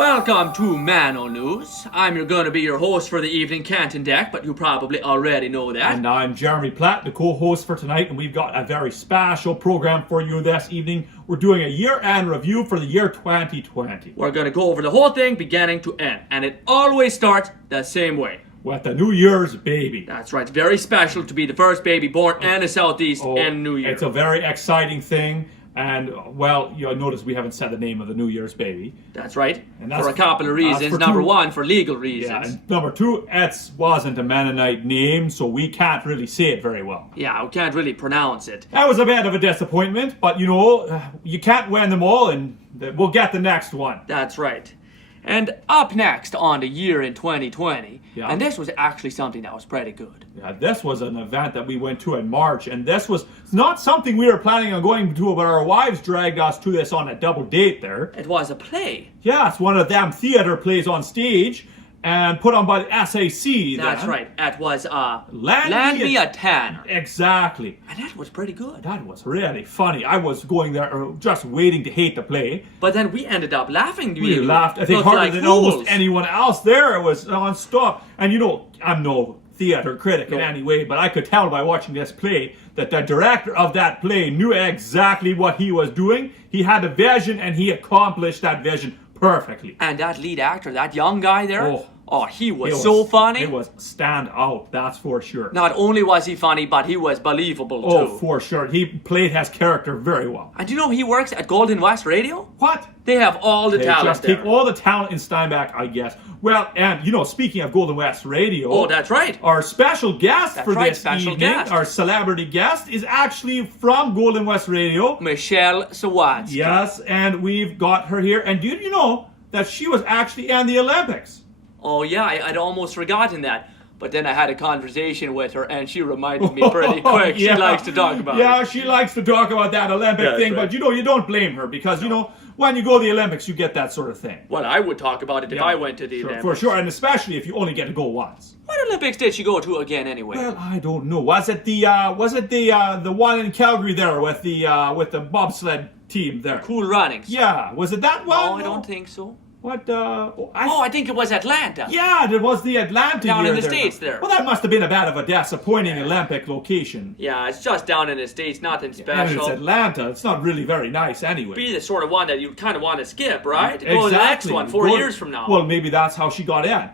Welcome to MennoNews. I'm gonna be your host for the evening, Canton Deck, but you probably already know that. And I'm Jeremy Platt, the co-host for tonight, and we've got a very special program for you this evening. We're doing a year-end review for the year 2020. We're gonna go over the whole thing beginning to end, and it always starts the same way. With the New Year's baby. That's right, it's very special to be the first baby born in the Southeast in New Year. It's a very exciting thing. And, well, you'll notice we haven't said the name of the New Year's baby. That's right. And that's for a couple of reasons. Number one, for legal reasons. Yeah, and number two, it wasn't a Mennonite name, so we can't really say it very well. Yeah, we can't really pronounce it. That was a bit of a disappointment, but, you know, you can't win them all, and we'll get the next one. That's right. And up next on the year in 2020, and this was actually something that was pretty good. Yeah, this was an event that we went to in March, and this was not something we were planning on going to, but our wives dragged us to this on a double date there. It was a play. Yeah, it's one of them theater plays on stage, and put on by the SAC. That's right. It was Land Me a Tanner. Exactly. And that was pretty good. That was really funny. I was going there just waiting to hate the play. But then we ended up laughing. We laughed, I think, harder than almost anyone else there. It was non-stop. And you know, I'm no theater critic in any way, but I could tell by watching this play that the director of that play knew exactly what he was doing. He had a vision, and he accomplished that vision perfectly. And that lead actor, that young guy there, he was so funny. It was stand out, that's for sure. Not only was he funny, but he was believable too. Oh, for sure. He played his character very well. And do you know he works at Golden West Radio? What? They have all the talent just there. Take all the talent in Steinbach, I guess. Well, and you know, speaking of Golden West Radio, oh, that's right. Our special guest this evening, our celebrity guest, is actually from Golden West Radio, Michelle Sawatsky. Yes, and we've got her here. And did you know that she was actually in the Olympics? Oh yeah, I'd almost forgotten that. But then I had a conversation with her, and she reminded me pretty quick. She likes to talk about it. Yeah, she likes to talk about that Olympic thing, but you know, you don't blame her, because, you know, when you go to the Olympics, you get that sort of thing. Well, I would talk about it if I went to the Olympics. For sure, and especially if you only get to go once. What Olympics did she go to again, anyway? Well, I don't know. Was it the one in Calgary there with the bobsled team there? Cool Runnings. Yeah, was it that one? No, I don't think so. What? I think it was Atlanta. Yeah, it was the Atlanta down year in the States there. Well, that must have been a bit of a disappointing Olympic location. Yeah, it's just down in the States, nothing special. And it's Atlanta. It's not really very nice anyway. Be the sort of one that you kind of want to skip, right? Exactly. Go to the next one 4 years from now. Well, maybe that's how she got in.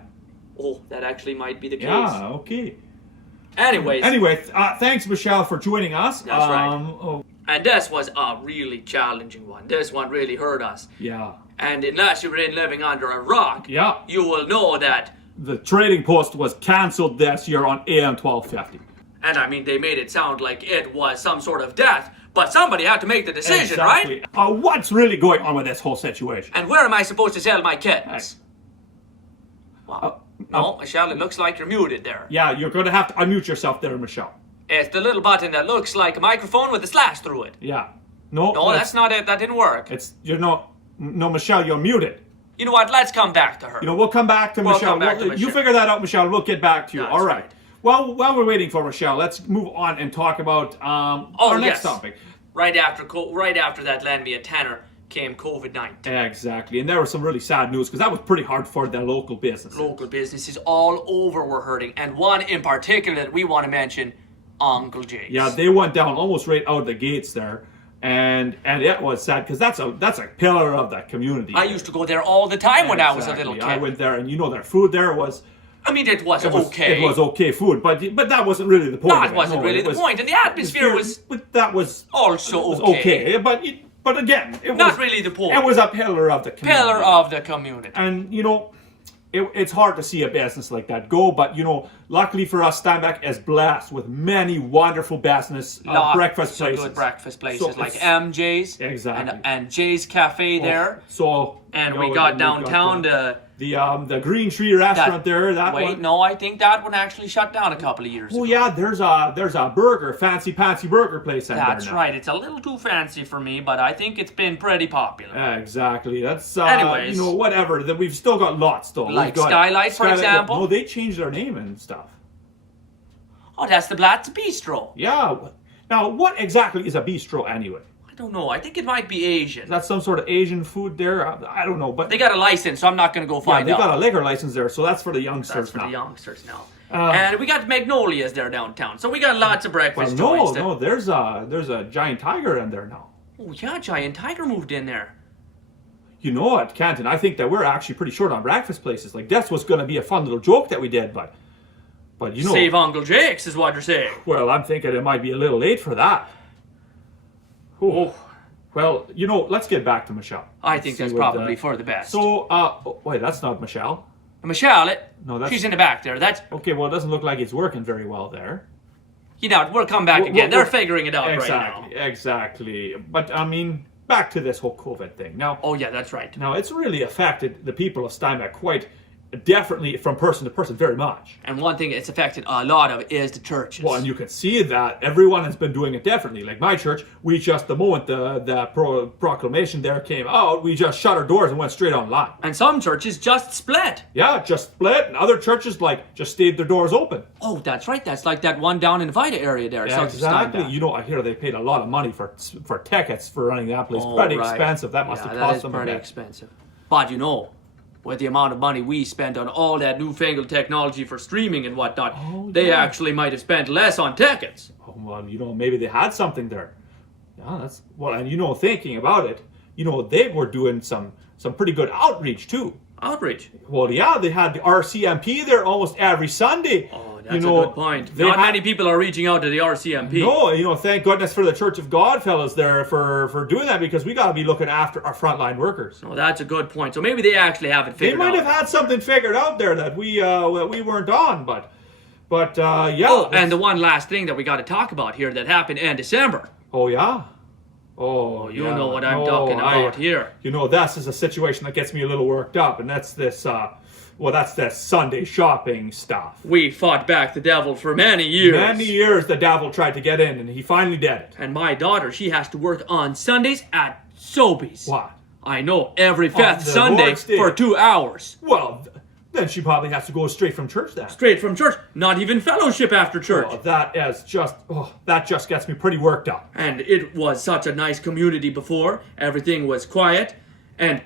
Oh, that actually might be the case. Yeah, okay. Anyway, thanks, Michelle, for joining us. That's right. And this was a really challenging one. This one really hurt us. Yeah. And unless you've been living under a rock, you will know that the Trading Post was cancelled this year on AM 1250. And I mean, they made it sound like it was some sort of death, but somebody had to make the decision, right? What's really going on with this whole situation? And where am I supposed to sell my kittens? No, Michelle, it looks like you're muted there. Yeah, you're going to have to unmute yourself there, Michelle. It's the little button that looks like a microphone with a slash through it. Yeah. No, that's not it. That didn't work. No, Michelle, you're muted. You know what? Let's come back to her. You know, we'll come back to Michelle. You figure that out, Michelle. We'll get back to you. All right. Well, while we're waiting for Michelle, let's move on and talk about our next topic. Right after that Land Me a Tanner came COVID-19. Exactly. And there was some really sad news, because that was pretty hard for the local businesses. Local businesses all over were hurting. And one in particular that we want to mention, Uncle Jay's. Yeah, they went down almost right out of the gates there. And it was sad, because that's a pillar of that community. I used to go there all the time when I was a little kid. I went there, and you know, their food there was... I mean, it was okay. It was okay food, but that wasn't really the point. That wasn't really the point, and the atmosphere was... But that was... Also okay. But again, it was... Not really the point. It was a pillar of the community. Pillar of the community. And, you know... It's hard to see a business like that go, but, you know, luckily for us, Steinbach is blessed with many wonderful breakfast places. Good breakfast places like MJ's. Exactly. And Jay's Cafe there. And we got downtown the Green Tree restaurant there. No, I think that one actually shut down a couple of years ago. Oh yeah, there's a fancy burger place in there now. That's right. It's a little too fancy for me, but I think it's been pretty popular. Exactly. That's anyways, you know, whatever. That we've still got lots though. Like Skylight, for example. No, they changed their name and stuff. Oh, that's the Blatt's Bistro. Yeah. Now, what exactly is a bistro anyway? don't know. I think it might be Asian. That's some sort of Asian food there. I don't know, but they got a license, so I'm not going to go find out. They got a liquor license there, so that's for the youngsters now. That's for the youngsters now. And we got Magnolias there downtown, so we got lots of breakfast joints. No, there's a giant tiger in there now. Oh yeah, giant tiger moved in there. You know what, Canton? I think that we're actually pretty short on breakfast places. Like this was going to be a fun little joke that we did, but you know. Save Uncle Jake's is what you're saying. Well, I'm thinking it might be a little late for that. Oh. Well, you know, let's get back to Michelle. I think that's probably for the best. So, wait, that's not Michelle. Michelle, no, she's in the back there. That's okay. Well, it doesn't look like it's working very well there. You know, we'll come back again. They're figuring it out right now. Exactly. But I mean, back to this whole COVID thing now. Oh yeah, that's right. Now it's really affected the people of Steinbach quite definitely from person to person very much. And one thing it's affected a lot of is the churches. Well, and you can see that everyone has been doing it differently. Like my church, we just, the moment the proclamation there came out, we just shut our doors and went straight online. And some churches just split. Yeah, just split. And other churches just stayed their doors open. Oh, that's right. That's like that one down in the Vida area there. Yeah, exactly. You know, I hear they paid a lot of money for tickets for running that place. Pretty expensive. That must have cost them a bit. Pretty expensive. But you know, with the amount of money we spent on all that newfangled technology for streaming and whatnot, they actually might have spent less on tickets. Oh, well, you know, maybe they had something there. Yeah, that's well, and you know, thinking about it, you know, they were doing some pretty good outreach too. Outreach? Well, yeah, they had the RCMP there almost every Sunday. Oh, that's a good point. Not many people are reaching out to the RCMP. No, you know, thank goodness for the Church of God fellas there for doing that, because we got to be looking after our frontline workers. Oh, that's a good point. So maybe they actually have it figured out. They might have had something figured out there that we weren't on, but yeah. Oh, and the one last thing that we got to talk about here that happened in December. Oh yeah. Oh, you know what I'm talking about here. You know, this is a situation that gets me a little worked up, and that's this. That's that Sunday shopping stuff. We fought back the devil for many years. Many years the devil tried to get in, and he finally did it. And my daughter, she has to work on Sundays at Sobeys. What? I know, every fifth Sunday for 2 hours. Well, then she probably has to go straight from church then. Straight from church. Not even fellowship after church. Oh, that just gets me pretty worked up. And it was such a nice community before. Everything was quiet. And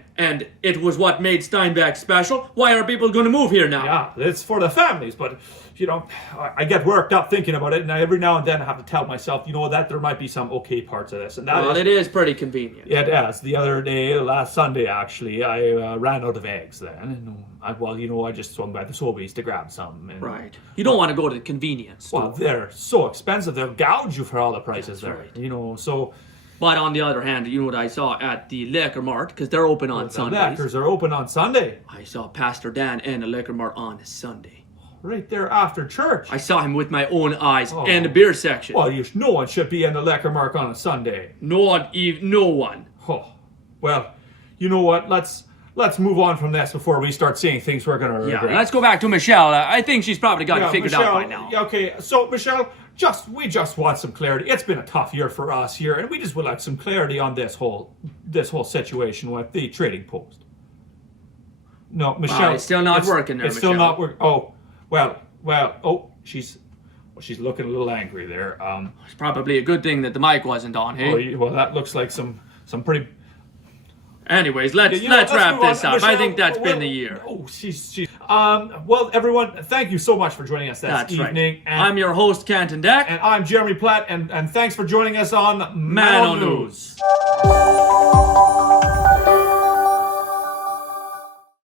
it was what made Steinbach special. Why are people going to move here now? Yeah, it's for the families, but, you know, I get worked up thinking about it, and every now and then I have to tell myself, you know, that there might be some okay parts of this. And it is pretty convenient. It is. The other day, last Sunday, actually, I ran out of eggs then. And, I just swung by the Sobeys to grab some. And, right. You don't want to go to the convenience store. Well, they're so expensive. They'll gouge you for all the prices there. Right. You know, so... But on the other hand, you know what I saw at the Liquor Mart, because they're open on Sundays. The liquors are open on Sunday. I saw Pastor Dan in a Liquor Mart on a Sunday. Right there after church. I saw him with my own eyes in the beer section. Well, no one should be in the Liquor Mart on a Sunday. No one. Oh, well, you know what? Let's move on from this before we start seeing things we're going to regret. Yeah, let's go back to Michelle. I think she's probably got it figured out by now. Okay, so Michelle... We just want some clarity. It's been a tough year for us here, and we just would like some clarity on this whole situation with the trading post. No, Michelle, it's still not working there. It's still not working. Oh, well. Oh, she's looking a little angry there. It's probably a good thing that the mic wasn't on. Hey. Well, that looks like some pretty. Anyways, let's wrap this up. Michelle, I think that's been the year. Oh, she's. Well, everyone, thank you so much for joining us this evening. Right. And I'm your host, Canton Deck. And I'm Jeremy Platt, and thanks for joining us on MennoNews.